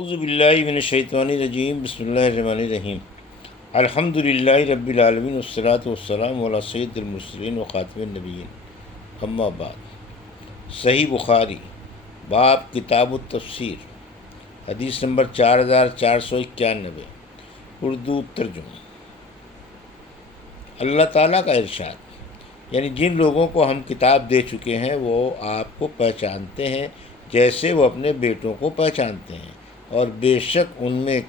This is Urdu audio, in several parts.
اعوذ باللہ من الشیطان الرجیم، بسم اللہ الرحمن الرحیم۔ الحمد للہ رب العالمین والصلاة والسلام علی سید المرسلین و خاتم النبیین، اما بعد۔ صحیح بخاری باب کتاب التفسیر، حدیث نمبر 4491، اردو ترجمہ۔ اللہ تعالیٰ کا ارشاد، یعنی جن لوگوں کو ہم کتاب دے چکے ہیں وہ آپ کو پہچانتے ہیں جیسے وہ اپنے بیٹوں کو پہچانتے ہیں، اور بے شک ان میں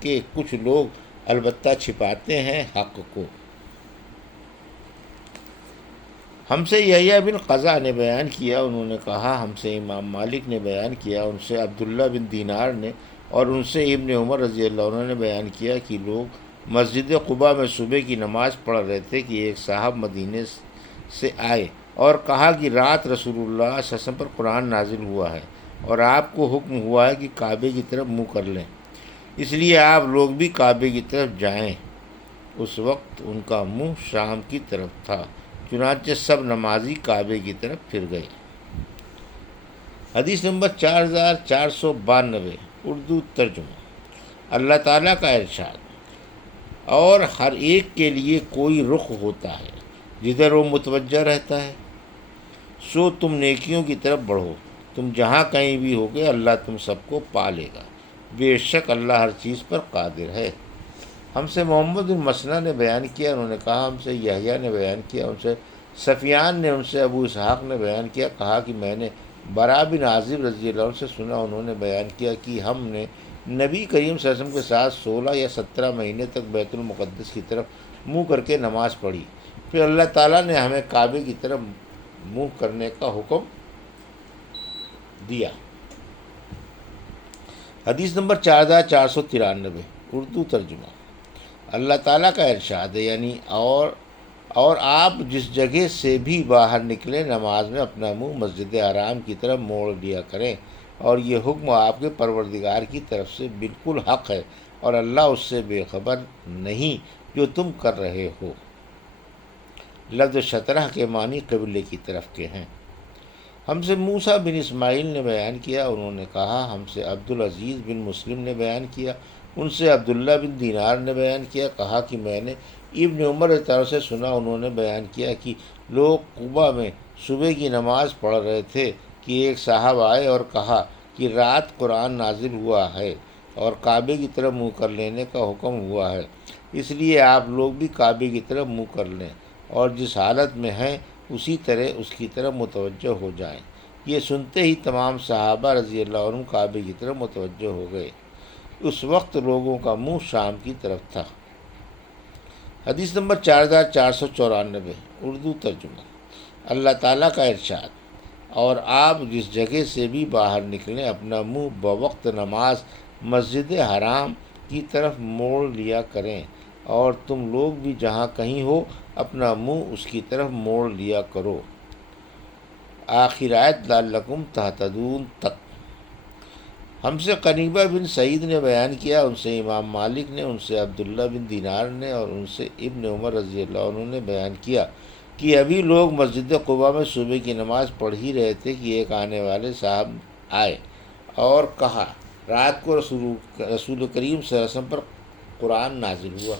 کے کچھ لوگ البتہ چھپاتے ہیں حق کو۔ ہم سے یحییٰ بن قزع نے بیان کیا، انہوں نے کہا ہم سے امام مالک نے بیان کیا، ان سے عبداللہ بن دینار نے اور ان سے ابن عمر رضی اللہ عنہ نے بیان کیا کہ لوگ مسجد قباء میں صبح کی نماز پڑھ رہے تھے کہ ایک صاحب مدینے سے آئے اور کہا کہ رات رسول اللہ صلی اللہ علیہ وسلم پر قرآن نازل ہوا ہے اور آپ کو حکم ہوا ہے کہ کعبے کی طرف منہ کر لیں، اس لیے آپ لوگ بھی کعبے کی طرف جائیں۔ اس وقت ان کا منہ شام کی طرف تھا، چنانچہ سب نمازی کعبے کی طرف پھر گئے۔ حدیث نمبر 4492، اردو ترجمہ۔ اللہ تعالیٰ کا ارشاد، اور ہر ایک کے لیے کوئی رخ ہوتا ہے جدھر وہ متوجہ رہتا ہے، سو تم نیکیوں کی طرف بڑھو، تم جہاں کہیں بھی ہوگے اللہ تم سب کو پا لے گا، بے شک اللہ ہر چیز پر قادر ہے۔ ہم سے محمد بن مسنہ نے بیان کیا، انہوں نے کہا ہم سے یحییٰ نے بیان کیا، ان سے سفیان نے، ان سے ابو اسحاق نے بیان کیا، کہا کہ میں نے براء بن عازب رضی اللہ عنہ سے سنا، انہوں نے بیان کیا کہ ہم نے نبی کریم صلی اللہ علیہ وسلم کے ساتھ 16 یا 17 مہینے تک بیت المقدس کی طرف منہ کر کے نماز پڑھی، پھر اللہ تعالیٰ نے ہمیں کعبے کی طرف منہ کرنے کا حکم دیا۔ حدیث نمبر 4493، اردو ترجمہ۔ اللہ تعالیٰ کا ارشاد ہے، یعنی اور آپ جس جگہ سے بھی باہر نکلیں نماز میں اپنا منہ مسجد حرام کی طرف موڑ لیا کریں، اور یہ حکم آپ کے پروردگار کی طرف سے بالکل حق ہے، اور اللہ اس سے بے خبر نہیں جو تم کر رہے ہو۔ لفظ شطرہ کے معنی قبلے کی طرف کے ہیں۔ ہم سے موسیٰ بن اسماعیل نے بیان کیا، انہوں نے کہا ہم سے عبدالعزیز بن مسلم نے بیان کیا، ان سے عبداللہ بن دینار نے بیان کیا، کہا کہ میں نے ابن عمر رضی اللہ عنہ سے سنا، انہوں نے بیان کیا کہ لوگ قباء میں صبح کی نماز پڑھ رہے تھے کہ ایک صاحب آئے اور کہا کہ رات قرآن نازل ہوا ہے اور کعبے کی طرف منہ کر لینے کا حکم ہوا ہے، اس لیے آپ لوگ بھی کعبے کی طرف منہ کر لیں اور جس حالت میں ہیں اسی طرح اس کی طرف متوجہ ہو جائیں۔ یہ سنتے ہی تمام صحابہ رضی اللہ عنہ کعبے کی طرف متوجہ ہو گئے۔ اس وقت لوگوں کا منہ شام کی طرف تھا۔ حدیث نمبر 4494، اردو ترجمہ۔ اللہ تعالیٰ کا ارشاد، اور آپ جس جگہ سے بھی باہر نکلیں اپنا منہ بوقت نماز مسجد حرام کی طرف موڑ لیا کریں، اور تم لوگ بھی جہاں کہیں ہو اپنا منہ اس کی طرف موڑ لیا کرو۔ آخر آیت لعلکم تہتدون تک۔ ہم سے قنیبہ بن سعید نے بیان کیا، ان سے امام مالک نے، ان سے عبداللہ بن دینار نے اور ان سے ابن عمر رضی اللہ عنہ نے بیان کیا کہ ابھی لوگ مسجد قباء میں صبح کی نماز پڑھ ہی رہے تھے کہ ایک آنے والے صاحب آئے اور کہا رات کو رسول کریم صلی اللہ علیہ وسلم پر قرآن نازل ہوا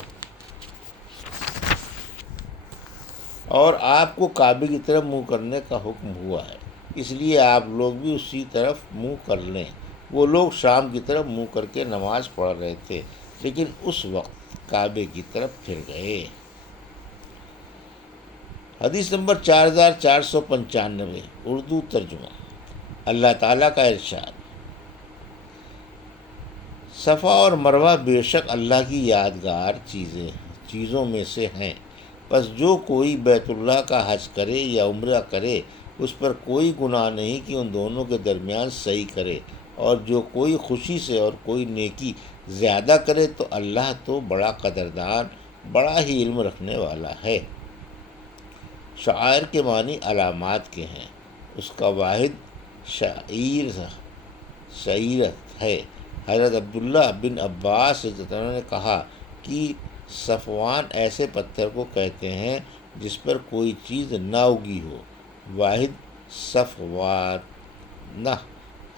اور آپ کو کعبے کی طرف منہ کرنے کا حکم ہوا ہے، اس لیے آپ لوگ بھی اسی طرف منہ کر لیں۔ وہ لوگ شام کی طرف منہ کر کے نماز پڑھ رہے تھے، لیکن اس وقت کعبے کی طرف پھر گئے۔ حدیث نمبر 4495، اردو ترجمہ۔ اللہ تعالیٰ کا ارشاد، صفا اور مروہ بے شک اللہ کی یادگار چیزوں میں سے ہیں، پس جو کوئی بیت اللہ کا حج کرے یا عمرہ کرے اس پر کوئی گناہ نہیں کہ ان دونوں کے درمیان صحیح کرے، اور جو کوئی خوشی سے اور کوئی نیکی زیادہ کرے تو اللہ تو بڑا قدردان، بڑا ہی علم رکھنے والا ہے۔ شعائر کے معنی علامات کے ہیں، اس کا واحد شعیرت ہے۔ حضرت عبداللہ بن عباس نے کہا کہ صفوان ایسے پتھر کو کہتے ہیں جس پر کوئی چیز نہ اگی ہو، واحد صفوانہ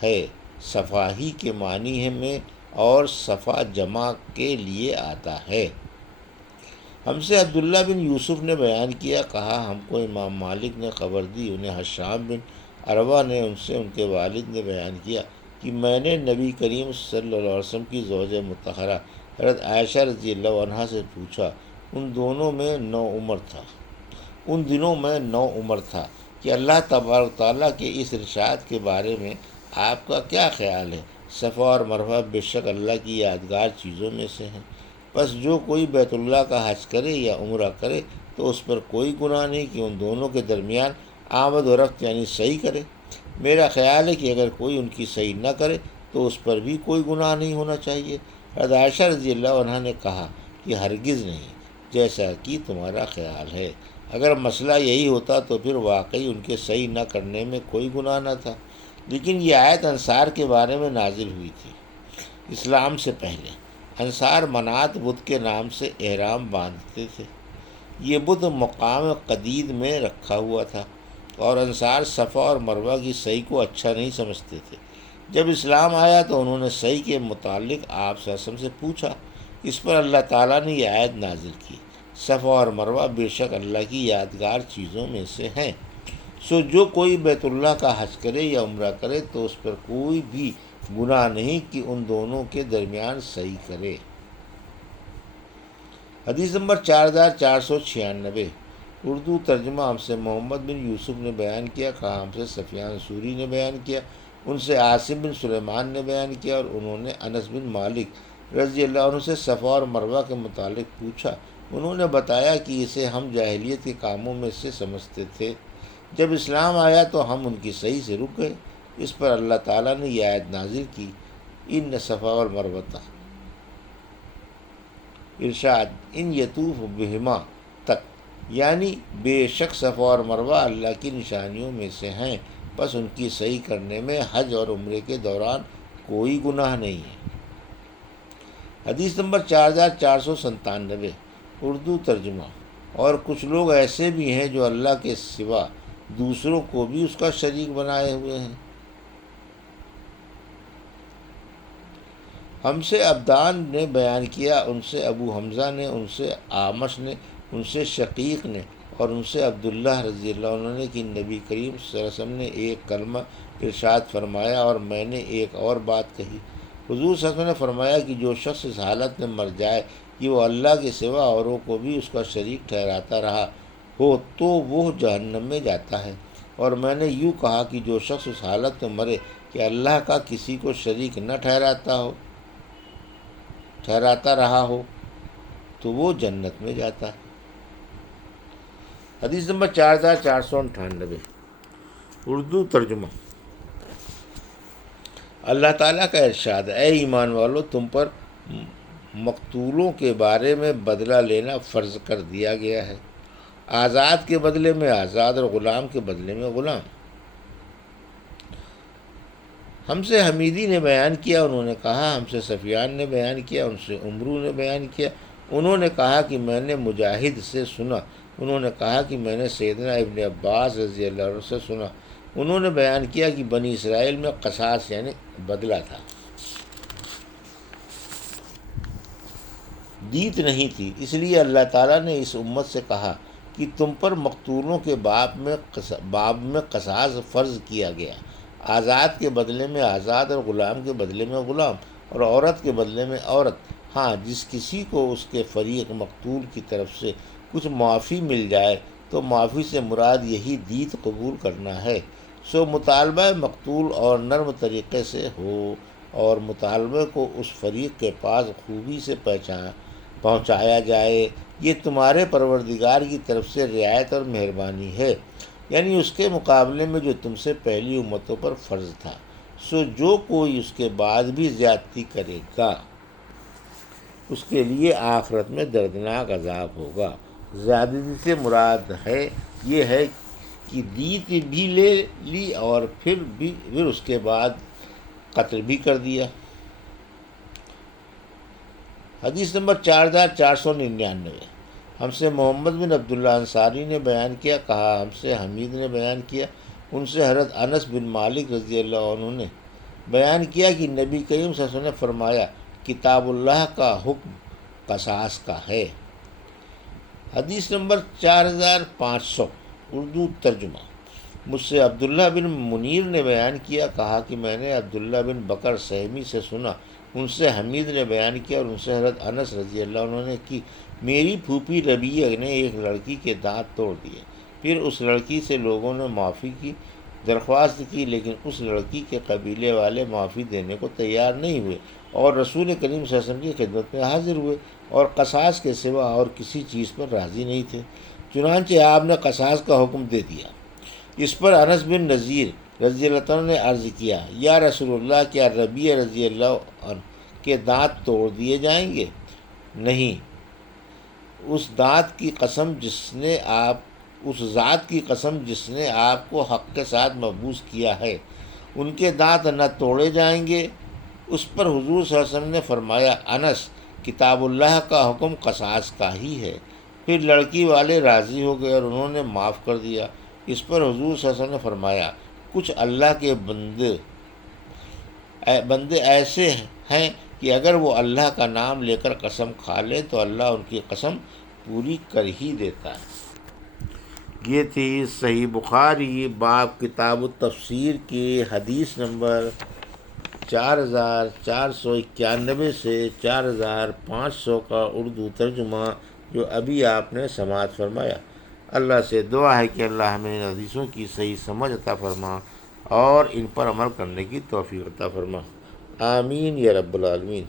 ہے۔ صفائی کے معنی میں اور صفا جمع کے لیے آتا ہے۔ ہم سے عبداللہ بن یوسف نے بیان کیا، کہا ہم کو امام مالک نے خبر دی، انہیں حشام بن عروہ نے ان سے ان کے والد نے بیان کیا کہ میں نے نبی کریم صلی اللہ علیہ وسلم کی زوجہ مطہرہ حضرت عائشہ رضی اللہ عنہا سے پوچھا، ان دنوں میں نو عمر تھا کہ اللہ تبارک تعالیٰ کے اس ارشاد کے بارے میں آپ کا کیا خیال ہے؟ صفا اور مروہ بے شک اللہ کی یادگار چیزوں میں سے ہیں، بس جو کوئی بیت اللہ کا حج کرے یا عمرہ کرے تو اس پر کوئی گناہ نہیں کہ ان دونوں کے درمیان آمد و رفت یعنی صحیح کرے۔ میرا خیال ہے کہ اگر کوئی ان کی صحیح نہ کرے تو اس پر بھی کوئی گناہ نہیں ہونا چاہیے۔ حضرت عائشہ رضی اللہ عنہ نے کہا کہ ہرگز نہیں، جیسا کہ تمہارا خیال ہے۔ اگر مسئلہ یہی ہوتا تو پھر واقعی ان کے صحیح نہ کرنے میں کوئی گناہ نہ تھا، لیکن یہ آیت انصار کے بارے میں نازل ہوئی تھی۔ اسلام سے پہلے انصار منات بت کے نام سے احرام باندھتے تھے۔ یہ بت مقام قدید میں رکھا ہوا تھا اور انصار صفا اور مروہ کی صحیح کو اچھا نہیں سمجھتے تھے۔ جب اسلام آیا تو انہوں نے صحیح کے متعلق آپ صلی اللہ علیہ وسلم سے پوچھا، اس پر اللہ تعالیٰ نے یہ آیت نازل کی، صفا اور مروہ بے شک اللہ کی یادگار چیزوں میں سے ہیں، سو جو کوئی بیت اللہ کا حج کرے یا عمرہ کرے تو اس پر کوئی بھی گناہ نہیں کہ ان دونوں کے درمیان صحیح کرے۔ حدیث نمبر 4496، اردو ترجمہ ہم سے محمد بن یوسف نے بیان کیا، کہا ہم سے سفیان ثوری نے بیان کیا، ان سے عاصم بن سلیمان نے بیان کیا اور انہوں نے انس بن مالک رضی اللہ عنہ سے صفا اور مروہ کے متعلق پوچھا۔ انہوں نے بتایا کہ اسے ہم جاہلیت کے کاموں میں سے سمجھتے تھے، جب اسلام آیا تو ہم ان کی صحیح سے رک گئے۔ اس پر اللہ تعالیٰ نے یہ آیت نازل کی، ان صفا والمروہ، ارشاد ان یطوف بہما تک، یعنی بے شک صفا اور مروہ اللہ کی نشانیوں میں سے ہیں، بس ان کی صحیح کرنے میں حج اور عمرے کے دوران کوئی گناہ نہیں ہے۔ حدیث نمبر 4497، اردو ترجمہ، اور کچھ لوگ ایسے بھی ہیں جو اللہ کے سوا دوسروں کو بھی اس کا شریک بنائے ہوئے ہیں۔ ہم سے عبدان نے بیان کیا، ان سے ابو حمزہ نے، ان سے اعمش نے، ان سے شقیق نے اور ان سے عبداللہ رضی اللہ عنہ نے کہ نبی کریم صلی اللہ علیہ وسلم نے ایک کلمہ ارشاد فرمایا اور میں نے ایک اور بات کہی۔ حضور صلی اللہ علیہ وسلم نے فرمایا کہ جو شخص اس حالت میں مر جائے کہ وہ اللہ کے سوا اوروں کو بھی اس کا شریک ٹھہراتا رہا ہو تو وہ جہنم میں جاتا ہے، اور میں نے یوں کہا کہ جو شخص اس حالت میں مرے کہ اللہ کا کسی کو شریک نہ ٹھہراتا رہا ہو تو وہ جنت میں جاتا ہے۔ حدیث نمبر 4498، اردو ترجمہ، اللہ تعالیٰ کا ارشاد، اے ایمان والو، تم پر مقتولوں کے بارے میں بدلہ لینا فرض کر دیا گیا ہے، آزاد کے بدلے میں آزاد اور غلام کے بدلے میں غلام۔ ہم سے حمیدی نے بیان کیا، انہوں نے کہا ہم سے سفیان نے بیان کیا، ان سے عمرو نے بیان کیا، انہوں نے کہا کہ میں نے مجاہد سے سنا، انہوں نے کہا کہ میں نے سیدنا ابن عباس رضی اللہ عنہ سے سنا، انہوں نے بیان کیا کہ بنی اسرائیل میں قصاص یعنی بدلہ تھا، دیت نہیں تھی، اس لیے اللہ تعالیٰ نے اس امت سے کہا کہ تم پر مقتولوں کے باب میں قصاص فرض کیا گیا، آزاد کے بدلے میں آزاد اور غلام کے بدلے میں غلام اور عورت کے بدلے میں عورت۔ ہاں، جس کسی کو اس کے فریق مقتول کی طرف سے کچھ معافی مل جائے تو معافی سے مراد یہی دیت قبول کرنا ہے، سو مطالبہ مقتول اور نرم طریقے سے ہو اور مطالبے کو اس فریق کے پاس خوبی سے پہنچایا جائے، یہ تمہارے پروردگار کی طرف سے رعایت اور مہربانی ہے، یعنی اس کے مقابلے میں جو تم سے پہلی امتوں پر فرض تھا، سو جو کوئی اس کے بعد بھی زیادتی کرے گا اس کے لیے آخرت میں دردناک عذاب ہوگا۔ زیادتی سے مراد یہ ہے کہ دیت بھی لے لی اور پھر اس کے بعد قتل بھی کر دیا۔ حدیث نمبر 4499، ہم سے محمد بن عبداللہ انصاری نے بیان کیا، کہا ہم سے حمید نے بیان کیا، ان سے حضرت انس بن مالک رضی اللہ عنہ نے بیان کیا کہ نبی کریم صلی اللہ علیہ وسلم نے فرمایا کتاب اللہ کا حکم قصاص کا ہے۔ حدیث نمبر 4500 اردو ترجمہ۔ مجھ سے عبداللہ بن منیر نے بیان کیا، کہا کہ میں نے عبداللہ بن بکر سہمی سے سنا، ان سے حمید نے بیان کیا اور ان سے حضرت انس رضی اللہ عنہ نے کی، میری پھوپھی ربیہ نے ایک لڑکی کے دانت توڑ دیے، پھر اس لڑکی سے لوگوں نے معافی کی درخواست کی، لیکن اس لڑکی کے قبیلے والے معافی دینے کو تیار نہیں ہوئے اور رسول کریم صلی اللہ علیہ وسلم کی خدمت میں حاضر ہوئے اور قصاص کے سوا اور کسی چیز پر راضی نہیں تھے، چنانچہ آپ نے قصاص کا حکم دے دیا۔ اس پر انس بن نذیر رضی اللہ عنہ نے عرض کیا، یا رسول اللہ، کیا ربیہ رضی اللہ عنہ کے دانت توڑ دیے جائیں گے؟ نہیں، اس ذات کی قسم جس نے آپ کو حق کے ساتھ مبعوث کیا ہے، ان کے دانت نہ توڑے جائیں گے۔ اس پر حضور صلی اللہ علیہ وسلم نے فرمایا، انس، کتاب اللہ کا حکم قصاص کا ہی ہے۔ پھر لڑکی والے راضی ہو گئے اور انہوں نے معاف کر دیا۔ اس پر حضور صلی اللہ علیہ وسلم نے فرمایا، کچھ اللہ کے بندے ایسے ہیں کہ اگر وہ اللہ کا نام لے کر قسم کھا لے تو اللہ ان کی قسم پوری کر ہی دیتا ہے۔ یہ تھی صحیح بخاری باب کتاب التفسیر کی حدیث نمبر 4491 سے 4500 کا اردو ترجمہ، جو ابھی آپ نے سماعت فرمایا۔ اللہ سے دعا ہے کہ اللہ ہمیں ان حدیثوں کی صحیح سمجھ عطا فرما اور ان پر عمل کرنے کی توفیق عطا فرما۔ آمین یا رب العالمین۔